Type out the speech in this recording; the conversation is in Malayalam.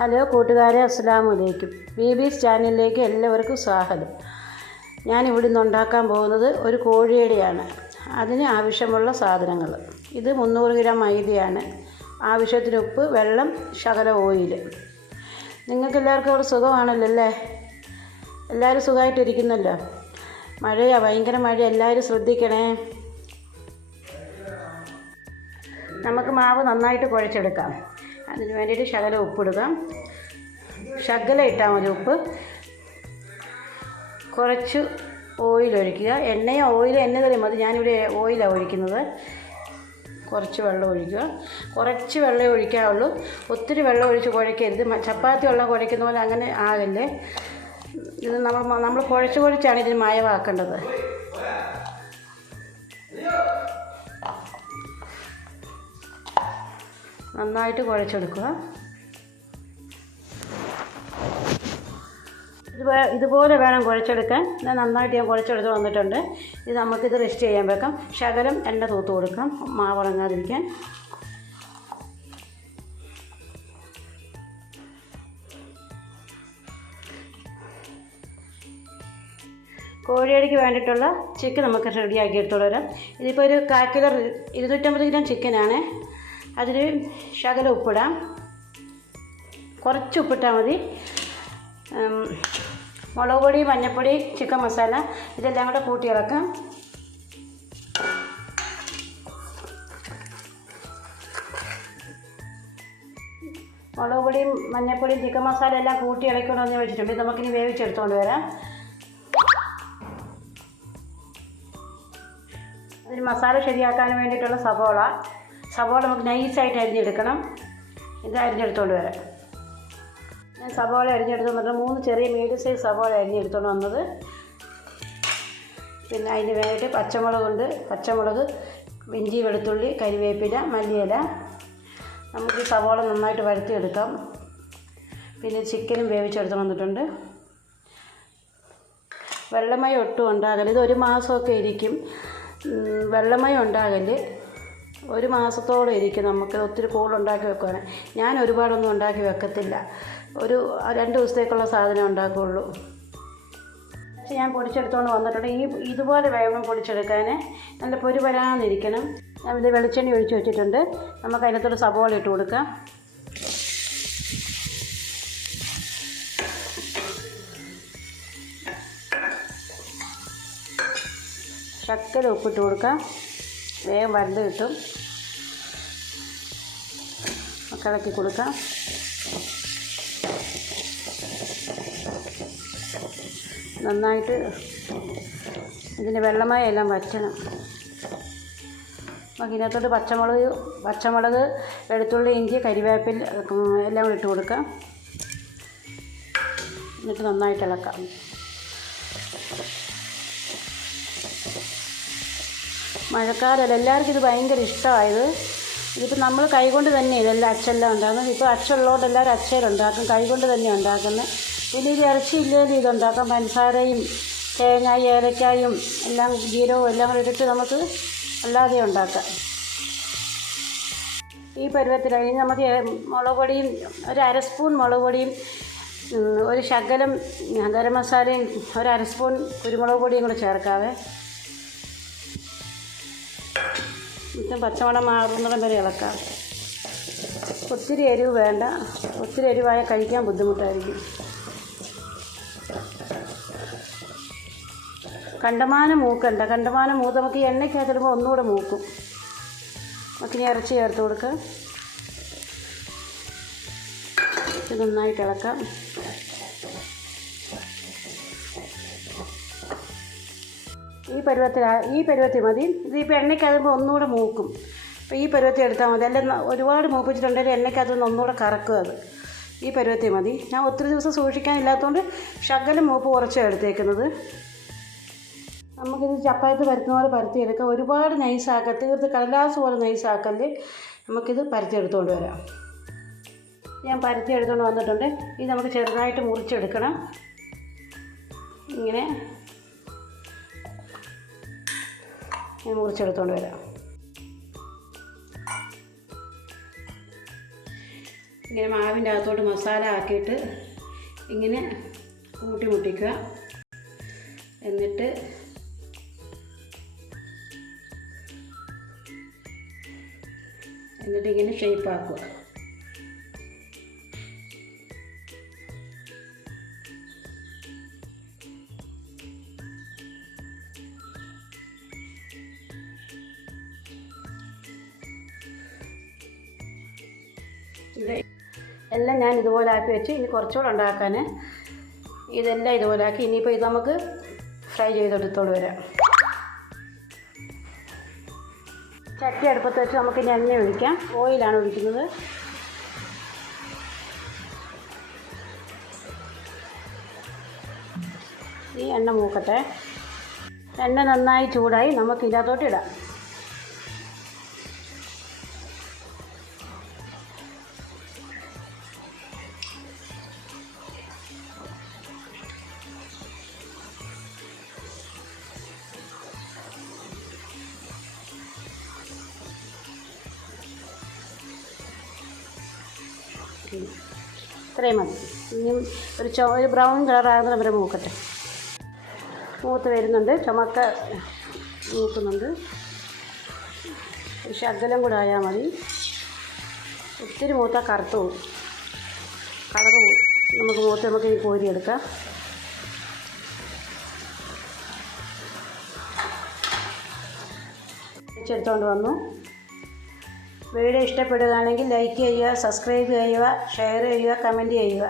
ഹലോ കൂട്ടുകാരെ, അസ്സലാമു അലൈക്കും. ബീബീസ് ചാനലിലേക്ക് എല്ലാവർക്കും സ്വാഗതം. ഞാനിവിടെ നിന്ന് ഉണ്ടാക്കാൻ പോകുന്നത് ഒരു കോഴിയുടെയാണ്. അതിന് ആവശ്യമുള്ള സാധനങ്ങൾ: ഇത് 300 ഗ്രാം മൈദയാണ്, ആവശ്യത്തിന് ഉപ്പ്, വെള്ളം, ശകലം ഓയിൽ. നിങ്ങൾക്കെല്ലാവർക്കും അവിടെ സുഖമാണല്ലോ അല്ലേ? എല്ലാവരും സുഖമായിട്ടിരിക്കുന്നല്ലോ. മഴയാണ്, ഭയങ്കര മഴ. എല്ലാവരും ശ്രദ്ധിക്കണേ. നമുക്ക് മാവ് നന്നായിട്ട് കുഴച്ചെടുക്കാം. അതിന് വേണ്ടിയിട്ട് ശകലം ഉപ്പിടുക. ശകലം ഇട്ടാൽ മതി ഉപ്പ്. കുറച്ച് ഓയിൽ ഒഴിക്കുക. എണ്ണയോ ഓയിലോ എന്നതല്ലേ മതി. ഞാനിവിടെ ഓയിലാണ് ഒഴിക്കുന്നത്. കുറച്ച് വെള്ളം ഒഴിക്കുക. കുറച്ച് വെള്ളം ഒഴിക്കാവുള്ളൂ. ഒത്തിരി വെള്ളം ഒഴിച്ച് കുഴക്കരുത്. ചപ്പാത്തി വെള്ളം കുഴക്കുന്ന പോലെ അങ്ങനെ ആകല്ലേ. ഇത് നമ്മൾ കുഴച്ചാണ് ഇതിന് മയമാക്കേണ്ടത്. നന്നായിട്ട് കുഴച്ചെടുക്കുക. ഇതുപോലെ വേണം കുഴച്ചെടുക്കാൻ. നന്നായിട്ട് ഞാൻ കുഴച്ചെടുത്ത് വന്നിട്ടുണ്ട്. ഇത് നമുക്കിത് റെസ്റ്റ് ചെയ്യാൻ വെക്കാം. ശകലം എണ്ണ തൂത്ത് കൊടുക്കാം, മാവുണങ്ങാതിരിക്കാൻ. കോഴിയടിക്ക് വേണ്ടിയിട്ടുള്ള ചിക്കൻ നമുക്ക് റെഡിയാക്കി എടുത്തോണ്ട് വരാം. ഇതിപ്പോൾ ഒരു 1/4 കിലോ 250 ഗ്രാം ചിക്കനാണ്. അതിൽ ശകലം ഉപ്പിടാം. കുറച്ച് ഉപ്പിട്ടാൽ മതി. മുളക് പൊടി, മഞ്ഞൾപ്പൊടി, ചിക്കൻ മസാല ഇതെല്ലാം കൂടെ കൂട്ടി ഇളക്കാം. മുളക് പൊടിയും മഞ്ഞൾപ്പൊടിയും ചിക്കൻ മസാല എല്ലാം കൂട്ടി ഇളക്കൊണ്ട് വന്ന് വെച്ചിട്ടുണ്ട്. ഇത് നമുക്കിനി വേവിച്ചെടുത്തുകൊണ്ട് വരാം. അതിന് മസാല ശരിയാക്കാൻ വേണ്ടിയിട്ടുള്ള സവോള നമുക്ക് നൈസായിട്ട് അരിഞ്ഞെടുക്കണം. ഇത് അരിഞ്ഞെടുത്തുകൊണ്ട് വരാം. ഞാൻ സവോള അരിഞ്ഞെടുത്ത് വന്നിട്ട് 3 ചെറിയ മീഡിയം സൈസ് സവോള അരിഞ്ഞെടുത്തുകൊണ്ട് വന്നത്. പിന്നെ അതിന് വേണ്ടിയിട്ട് പച്ചമുളക്, ഇഞ്ചി, വെളുത്തുള്ളി, കരിവേപ്പില, മല്ലിയില. നമുക്ക് സവോള നന്നായിട്ട് വഴറ്റിയെടുക്കാം. പിന്നെ ചിക്കനും വേവിച്ചെടുത്ത് വന്നിട്ടുണ്ട്. വെള്ളമയം ഒട്ടും ഉണ്ടാകല്. ഇത് 1 മാസമൊക്കെ ഇരിക്കും. വെള്ളമയം ഉണ്ടാകല് 1 മാസത്തോളം ഇരിക്കും. നമുക്ക് ഒത്തിരി കൂടുതലുണ്ടാക്കി വെക്കുവാണ്. ഞാൻ ഒരുപാടൊന്നും ഉണ്ടാക്കി വെക്കത്തില്ല. ഒരു 2 ദിവസത്തേക്കുള്ള സാധനം ഉണ്ടാക്കുകയുള്ളൂ. പക്ഷേ ഞാൻ പൊടിച്ചെടുത്തുകൊണ്ട് വന്നിട്ടുണ്ട്. ഇതുപോലെ വേഗം പൊടിച്ചെടുക്കാൻ നല്ല പൊരി വരാന്നിരിക്കണം. ഞാനിത് വെളിച്ചെണ്ണ ഒഴിച്ച് വെച്ചിട്ടുണ്ട്. നമുക്ക് അതിനകത്തോട് സവോള ഇട്ട് കൊടുക്കാം. ശകലം ഉപ്പിട്ട് കൊടുക്കാം. വേഗം വരണ്ട് കിട്ടും. ഇളക്കി കൊടുക്കാം. നന്നായിട്ട് ഇതിൻ്റെ വെള്ളമയം എല്ലാം വറ്റണം. നമുക്ക് ഇതിനകത്തോട്ട് പച്ചമുളക്, വെളുത്തുള്ളി, ഇഞ്ചി, കരിവേപ്പില എല്ലാം കൂടി ഇട്ട് കൊടുക്കാം. എന്നിട്ട് നന്നായിട്ട് ഇളക്കാം. മഴക്കാലമല്ല, എല്ലാവർക്കും ഇത് ഭയങ്കര ഇഷ്ടമായത്. ഇതിപ്പോൾ നമ്മൾ കൈകൊണ്ട് തന്നെ ഇതെല്ലാം അച്ചെല്ലാം ഉണ്ടാക്കുന്നത്. ഇപ്പോൾ അച്ചുള്ളതുകൊണ്ട് എല്ലാവരും അച്ചയിലുണ്ടാക്കും, കൈകൊണ്ട് തന്നെ ഉണ്ടാക്കുന്നത്. പിന്നെ ഇത് ഇറച്ചിയില്ലെങ്കിൽ ഇതുണ്ടാക്കാം. പഞ്ചസാരയും തേങ്ങായും ഏലക്കായും എല്ലാം ജീരകവും എല്ലാം കൂടി ഇട്ടിട്ട് നമുക്ക് അല്ലാതെ ഉണ്ടാക്കാം. ഈ പരുവത്തിലായി നമുക്ക് മുളക് പൊടിയും ഒരു 1/2 സ്പൂൺ മുളക് പൊടിയും ഒരു ശകലം ഗരം മസാലയും 1/2 സ്പൂൺ കുരുമുളക് പൊടിയും കൂടെ ചേർക്കാവേ. പച്ചമണം മാറുന്നിടം വരെ ഇളക്കാം. ഒത്തിരി എരിവ് വേണ്ട. ഒത്തിരി എരിവായാൽ കഴിക്കാൻ ബുദ്ധിമുട്ടായിരിക്കും. കണ്ടമാനം മൂക്കണ്ട. കണ്ടമാനം മൂത്ത് നമുക്ക് എണ്ണയ്ക്കകത്തിടുമ്പോൾ ഒന്നുകൂടെ മൂക്കും. നമുക്കിനി ഇറച്ചി ചേർത്ത് കൊടുക്കാം. ഇത് നന്നായിട്ട് ഇളക്കാം. ഈ പരുവത്തിൽ മതി. ഇതിപ്പോൾ എണ്ണയ്ക്കകത്തുമ്പോൾ ഒന്നുകൂടെ മൂക്കും. അപ്പോൾ ഈ പരുവത്തിൽ എടുത്താൽ മതി. അല്ല ഒരുപാട് മൂപ്പിച്ചിട്ടുണ്ടെങ്കിൽ എണ്ണയ്ക്കകത്തുനിന്ന് ഒന്നുകൂടെ കറക്കും. അത് ഈ പരുവത്തിൽ മതി. ഞാൻ ഒത്തിരി ദിവസം സൂക്ഷിക്കാനില്ലാത്തതുകൊണ്ട് ശകലം മൂപ്പ് കുറച്ചാണ് എടുത്തേക്കുന്നത്. നമുക്കിത് ചപ്പാത്തി പരത്തുന്ന പോലെ പരത്തിയെടുക്കാം. ഒരുപാട് നൈസാക്കാം. തീർത്ത് കടലാസ് പോലെ നൈസാക്കല്. നമുക്കിത് പരത്തിയെടുത്തുകൊണ്ട് വരാം. ഞാൻ പരത്തിയെടുത്തുകൊണ്ട് വന്നിട്ടുണ്ട്. ഇത് നമുക്ക് ചെറുതായിട്ട് മുറിച്ചെടുക്കണം. ഇങ്ങനെ ഞാൻ മുറിച്ചെടുത്തുകൊണ്ട് വരാം. ഇങ്ങനെ മാവിൻ്റെ അകത്തോട്ട് മസാല ആക്കിയിട്ട് ഇങ്ങനെ കൂട്ടി മുട്ടിക്കുക. എന്നിട്ട് ഇങ്ങനെ ഷേപ്പാക്കുക. ഇത് എല്ലാം ഞാൻ ഇതുപോലെ ആക്കി വെച്ച് ഇനി കുറച്ചുകൂടെ ഉണ്ടാക്കാൻ ഇതെല്ലാം ഇതുപോലെ ആക്കി. ഇനിയിപ്പോൾ ഇത് നമുക്ക് ഫ്രൈ ചെയ്തെടുത്തോണ്ട് വരാം. ചട്ടി അടുപ്പത്ത് വെച്ച് നമുക്ക് ഇനി എണ്ണ ഒഴിക്കാം. ഓയിലാണ് ഒഴിക്കുന്നത്. ഈ എണ്ണ മൂക്കട്ടെ. എണ്ണ നന്നായി ചൂടായി. നമുക്ക് ഇതിനകത്തോട്ട് ഇടാം. ഇത്രയും മതി. ഇനി ഒരു ബ്രൗൺ കളറാകുന്ന വരെ മൂക്കട്ടെ. മൂത്ത് വരുന്നുണ്ട്. ചുമക്ക മൂക്കുന്നുണ്ട്. ഒരു ശകലം കൂടെ ആയാൽ മതി. ഒത്തിരി മൂത്താൽ കറുത്ത് പോകും, കളറ് പോകും. നമുക്ക് ഈ കോരിയെടുക്കാം. എടുത്തുകൊണ്ട് വന്നു. വീഡിയോ ഇഷ്ടപ്പെടുകയാണെങ്കിൽ ലൈക്ക് ചെയ്യുക, സബ്സ്ക്രൈബ് ചെയ്യുക, ഷെയർ ചെയ്യുക, കമൻറ്റ് ചെയ്യുക.